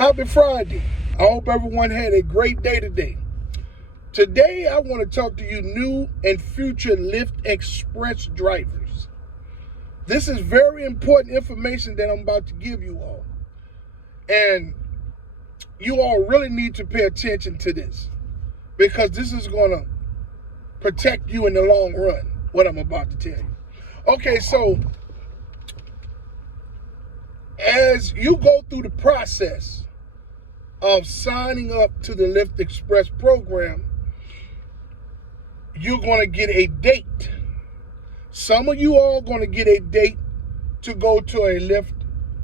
Happy Friday. I hope everyone had a great day today. Today, I want to talk to you new and future Lyft Express drivers. This is very important information that I'm about to give you all. And you all really need to pay attention to this because this is going to protect you in the long run, what I'm about to tell you. Okay, so as you go through the process of signing up to the Lyft Express program, you're going to get a date. Some of you all are going to get a date to go to a Lyft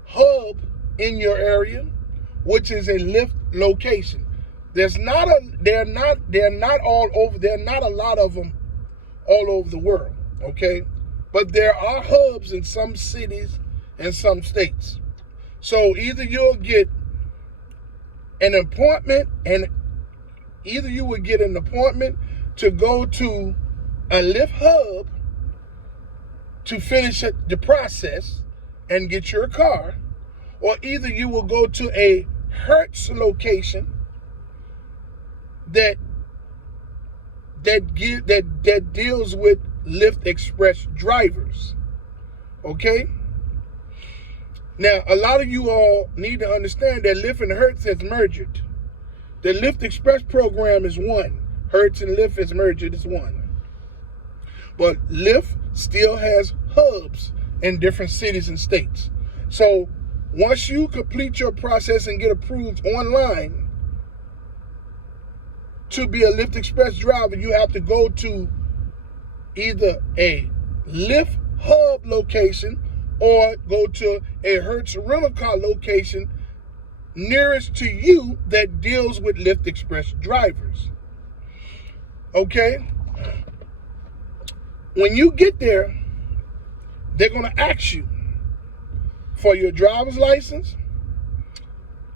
hub in your area, which is a Lyft location. They're not all over. There are not a lot of them all over the world, okay? But there are hubs in some cities and some states. So either you'll get an appointment, to go to a Lyft hub to finish the process and get your car, or either you will go to a Hertz location that deals with Lyft Express drivers. Okay? Now, a lot of you all need to understand that Lyft and Hertz has merged. The Lyft Express program is one. Hertz and Lyft is merged as one. But Lyft still has hubs in different cities and states. So once you complete your process and get approved online to be a Lyft Express driver, you have to go to either a Lyft hub location or go to a Hertz rental car location nearest to you that deals with Lyft Express drivers. Okay? When you get there, they're going to ask you for your driver's license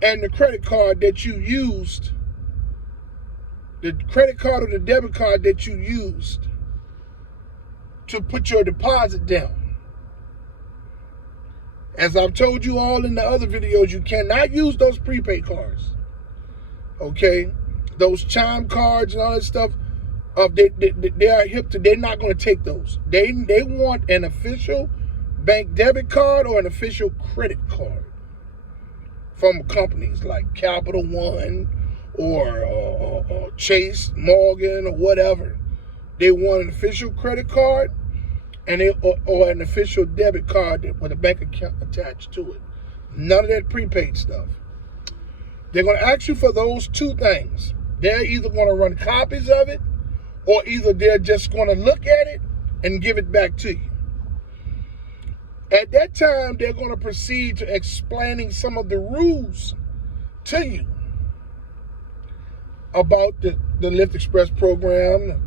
and the credit card that you used, the credit card or the debit card that you used to put your deposit down. As I've told you all in the other videos, you cannot use those prepaid cards. Okay? Those chime cards and all that stuff, they are hip to, they're not going to take those. They want an official bank debit card or an official credit card from companies like Capital One or Chase, Morgan, or whatever. They want an official credit card and or an official debit card with a bank account attached to it. None of that prepaid stuff. They're going to ask you for those two things. They're either going to run copies of it, or either they're just going to look at it and give it back to you. At that time, they're going to proceed to explaining some of the rules to you about the Lyft Express program,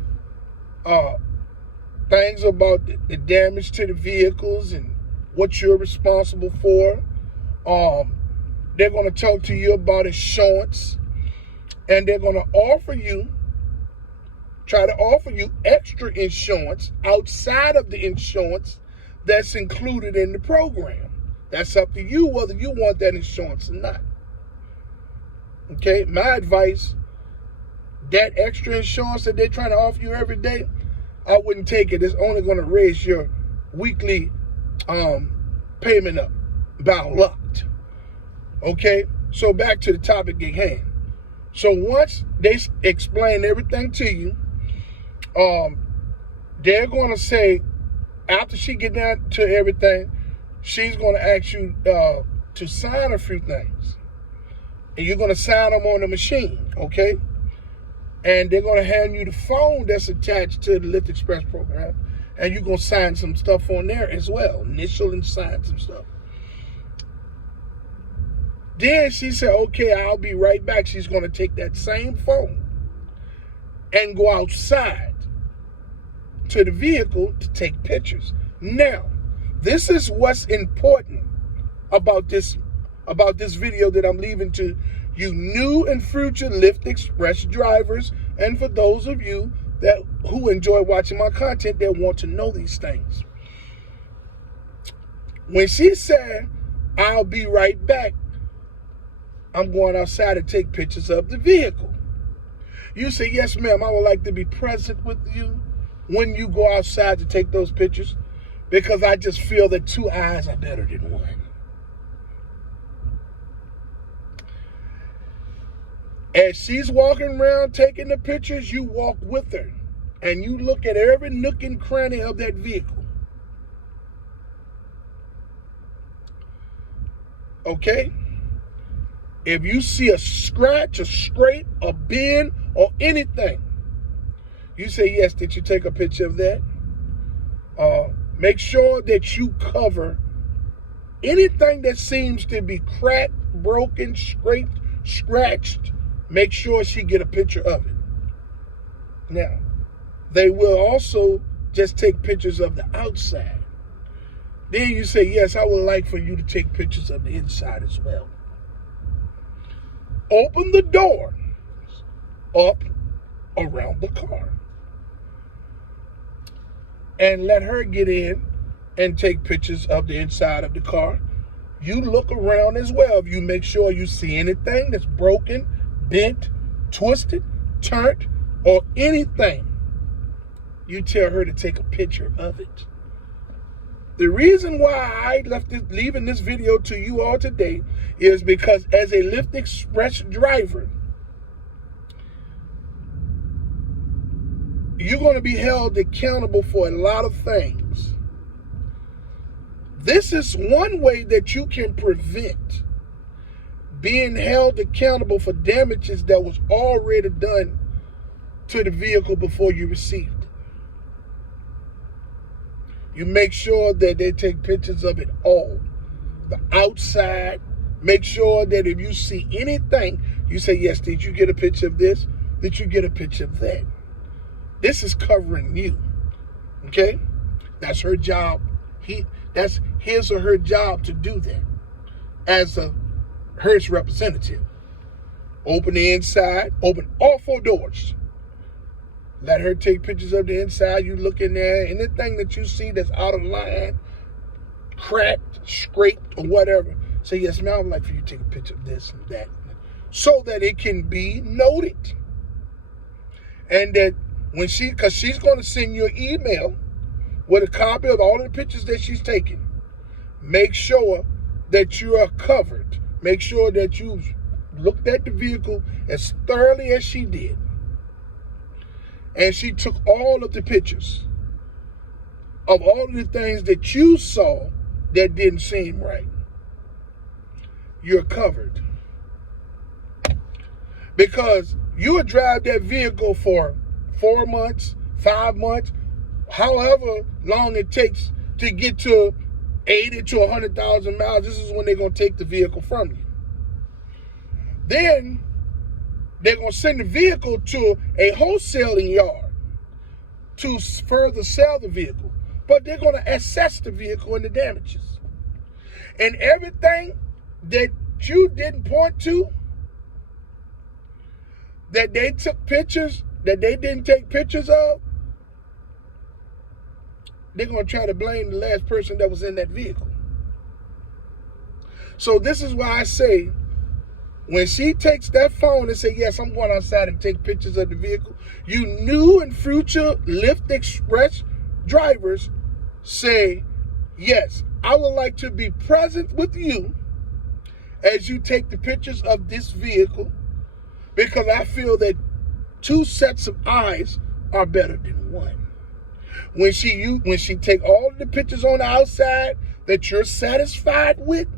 things about the damage to the vehicles and what you're responsible for. They're going to talk to you about insurance, and they're going to try to offer you extra insurance outside of the insurance that's included in the program. That's up to you whether you want that insurance or not. Okay, my advice, that extra insurance that they're trying to offer you every day, I wouldn't take it. It's only going to raise your weekly payment up by a lot. Okay, so back to the topic at hand. So once they explain everything to you, they're going to say, after she get down to everything, she's going to ask you to sign a few things. And you're going to sign them on the machine, okay? And they're going to hand you the phone that's attached to the Lyft Express program. And you're going to sign some stuff on there as well. Initial and sign some stuff. Then she said, okay, I'll be right back. She's going to take that same phone and go outside to the vehicle to take pictures. Now, this is what's important about this video that I'm leaving to you new and future Lyft Express drivers, and for those of you who enjoy watching my content that want to know these things. When she said, I'll be right back, I'm going outside to take pictures of the vehicle. You say, yes, ma'am, I would like to be present with you when you go outside to take those pictures, because I just feel that two eyes are better than one. As she's walking around taking the pictures, you walk with her and you look at every nook and cranny of that vehicle. Okay? If you see a scratch, a scrape, a bend, or anything, you say, yes, did you take a picture of that? Make sure that you cover anything that seems to be cracked, broken, scraped, scratched. Make sure she get a picture of it. Now, they will also just take pictures of the outside. Then you say, yes, I would like for you to take pictures of the inside as well. Open the door up around the car and let her get in and take pictures of the inside of the car. You look around as well. You make sure you see anything that's broken, bent, twisted, turned, or anything. You tell her to take a picture of it. The reason why I leaving this video to you all today is because as a Lyft Express driver, you're going to be held accountable for a lot of things. This is one way that you can prevent being held accountable for damages that was already done to the vehicle before you received it. You make sure that they take pictures of it all. The outside. Make sure that if you see anything, you say, yes, did you get a picture of this? Did you get a picture of that? This is covering you. Okay? That's her job. That's his or her job to do that as a Hertz representative. Open the inside, open all 4 doors. Let her take pictures of the inside. You look in there, anything that you see that's out of line, cracked, scraped, or whatever, say, yes, ma'am, I would like for you to take a picture of this and that, so that it can be noted. And that when because she's going to send you an email with a copy of all of the pictures that she's taken. Make sure that you are covered. Make sure that you've looked at the vehicle as thoroughly as she did. And she took all of the pictures of all of the things that you saw that didn't seem right. You're covered. Because you would drive that vehicle for 4 months, 5 months, however long it takes to get to 80 to 100,000 miles. This is when they're going to take the vehicle from you. Then they're going to send the vehicle to a wholesaling yard to further sell the vehicle. But they're going to assess the vehicle and the damages. And everything that you didn't point to, that they took pictures, that they didn't take pictures of, they're going to try to blame the last person that was in that vehicle. So this is why I say, when she takes that phone and say, yes, I'm going outside and take pictures of the vehicle, you new and future Lyft Express drivers say, yes, I would like to be present with you as you take the pictures of this vehicle, because I feel that 2 sets of eyes are better than one. When she take all the pictures on the outside that you're satisfied with,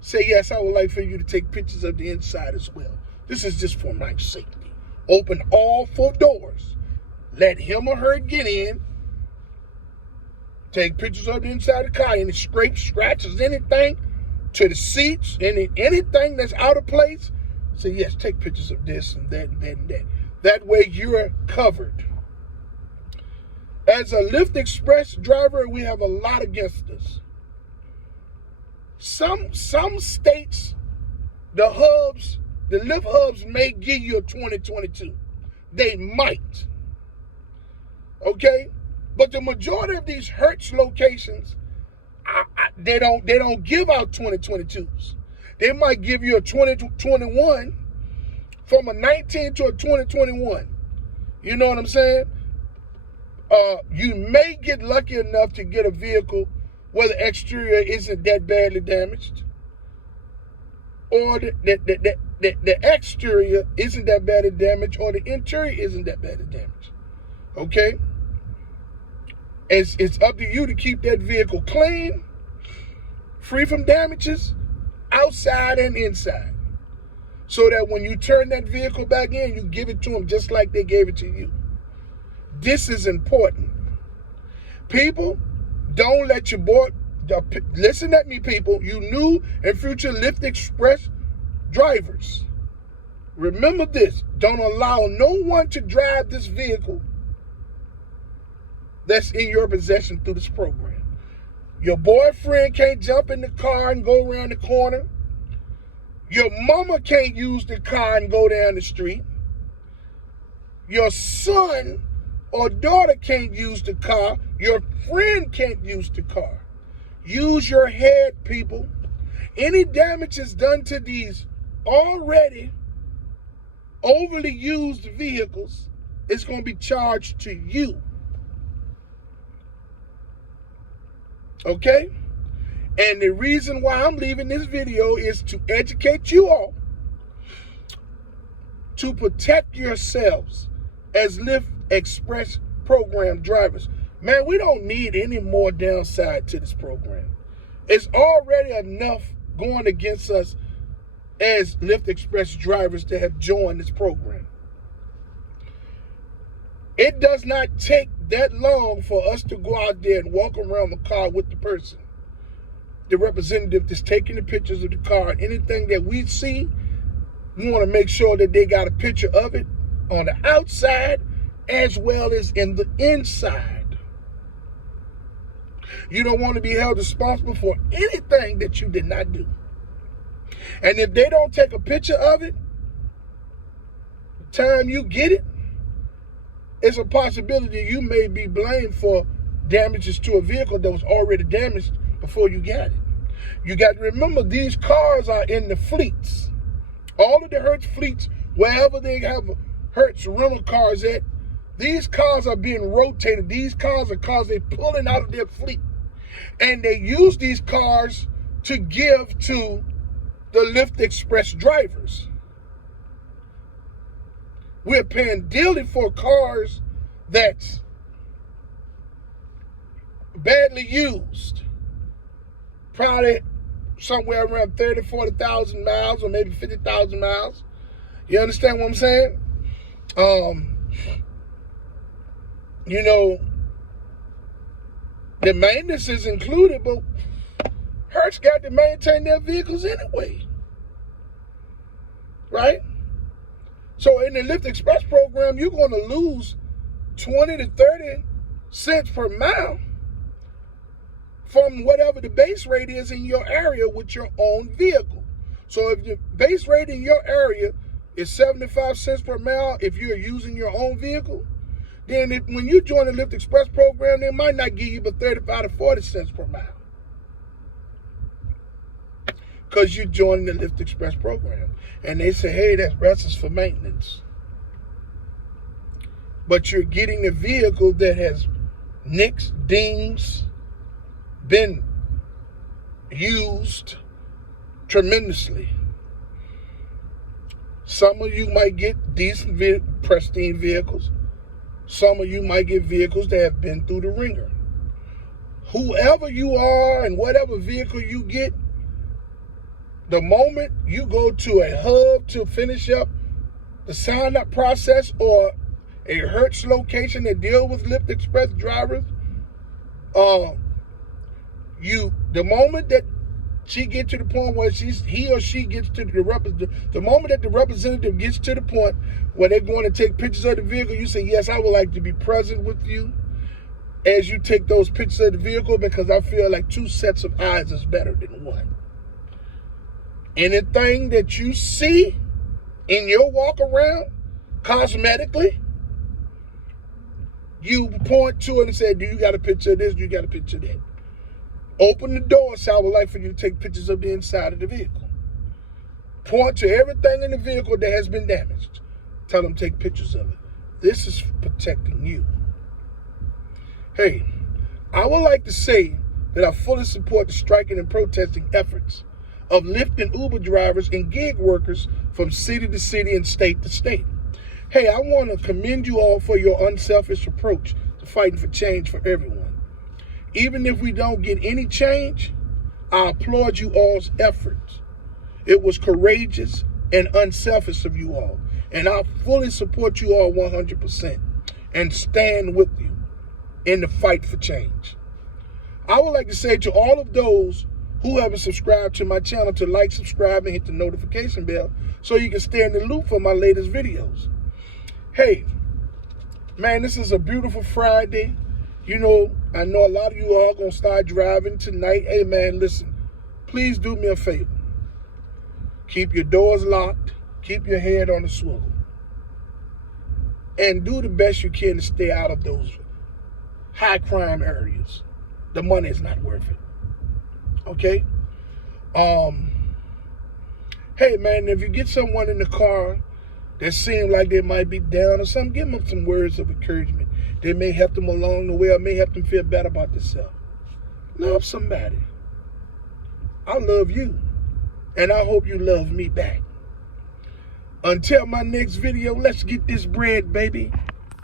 say, yes, I would like for you to take pictures of the inside as well. This is just for my safety. Open all 4 doors. Let him or her get in. Take pictures of the inside of the car. Any scrapes, scratches, anything to the seats, anything that's out of place. Say, yes, take pictures of this and that and that and that. That way you're covered. As a Lyft Express driver, we have a lot against us. Some states, the Lyft hubs may give you a 2022. They might. Okay? But the majority of these Hertz locations, they don't give out 2022s. They might give you a 2021 from a 19 to a 2021. You know what I'm saying? You may get lucky enough to get a vehicle where the exterior isn't that badly damaged, or the exterior isn't that badly damaged, or the interior isn't that badly damaged. Okay? It's up to you to keep that vehicle clean, free from damages, outside and inside, so that when you turn that vehicle back in, you give it to them just like they gave it to you. This is important. People, don't let your boy, listen at me, people, you new and future Lyft Express drivers. Remember this, don't allow no one to drive this vehicle that's in your possession through this program. Your boyfriend can't jump in the car and go around the corner. Your mama can't use the car and go down the street. Your son or daughter can't use the car. Your friend can't use the car. Use your head, people. Any damage is done to these already overly used vehicles, it's going to be charged to you. Okay? And the reason why I'm leaving this video is to educate you all to protect yourselves as Lyft Express program drivers. Man, we don't need any more downside to this program. It's already enough going against us as Lyft Express drivers to have joined this program. It does not take that long for us to go out there and walk around the car with the person, the representative that's taking the pictures of the car. Anything that we see, we want to make sure that they got a picture of it on the outside as well as in the inside. You don't want to be held responsible for anything that you did not do. And if they don't take a picture of it, the time you get it, it's a possibility you may be blamed for damages to a vehicle that was already damaged before you got it. You got to remember, these cars are in the fleets. All of the Hertz fleets, wherever they have Hertz rental cars at, these cars are being rotated. These cars are cars they're pulling out of their fleet. And they use these cars to give to the Lyft Express drivers. We're paying dearly for cars that's badly used. Probably somewhere around 30,000, 40,000 miles, or maybe 50,000 miles. You understand what I'm saying? You know, the maintenance is included, but Hertz got to maintain their vehicles anyway. Right? So in the Lyft Express program, you're going to lose 20 to 30 cents per mile from whatever the base rate is in your area with your own vehicle. So if the base rate in your area is 75 cents per mile if you're using your own vehicle, then when you join the Lyft Express program, they might not give you but 35 to 40 cents per mile, because you joined the Lyft Express program. And they say, hey, that's just for maintenance. But you're getting a vehicle that has nicks, dings, been used tremendously. Some of you might get decent, pristine vehicles. Some of you might get vehicles that have been through the ringer. Whoever you are and whatever vehicle you get, the moment you go to a hub to finish up the sign-up process, or a Hertz location that deal with Lyft Express drivers, the moment that she gets to the point where he or she gets to the moment that the representative gets to the point where they're going to take pictures of the vehicle, you say, yes, I would like to be present with you as you take those pictures of the vehicle, because I feel like 2 sets of eyes is better than one. Anything that you see in your walk around cosmetically, you point to it and say, do you got a picture of this? Do you got a picture of that? Open the door, so I would like for you to take pictures of the inside of the vehicle. Point to everything in the vehicle that has been damaged. Tell them take pictures of it. This is protecting you. Hey, I would like to say that I fully support the striking and protesting efforts of Lyft and Uber drivers and gig workers from city to city and state to state. Hey, I want to commend you all for your unselfish approach to fighting for change for everyone. Even if we don't get any change, I applaud you all's efforts. It was courageous and unselfish of you all, and I fully support you all 100% and stand with you in the fight for change. I would like to say to all of those who haven't subscribed to my channel to like, subscribe, and hit the notification bell so you can stay in the loop for my latest videos. Hey, man, this is a beautiful Friday. You know, I know a lot of you all going to start driving tonight. Hey, man, listen, please do me a favor. Keep your doors locked. Keep your head on the swivel. And do the best you can to stay out of those high crime areas. The money is not worth it. Okay? Hey, man, if you get someone in the car that seems like they might be down or something, give them some words of encouragement. They may help them along the way or may help them feel better about themselves. Love somebody. I love you. And I hope you love me back. Until my next video, let's get this bread, baby.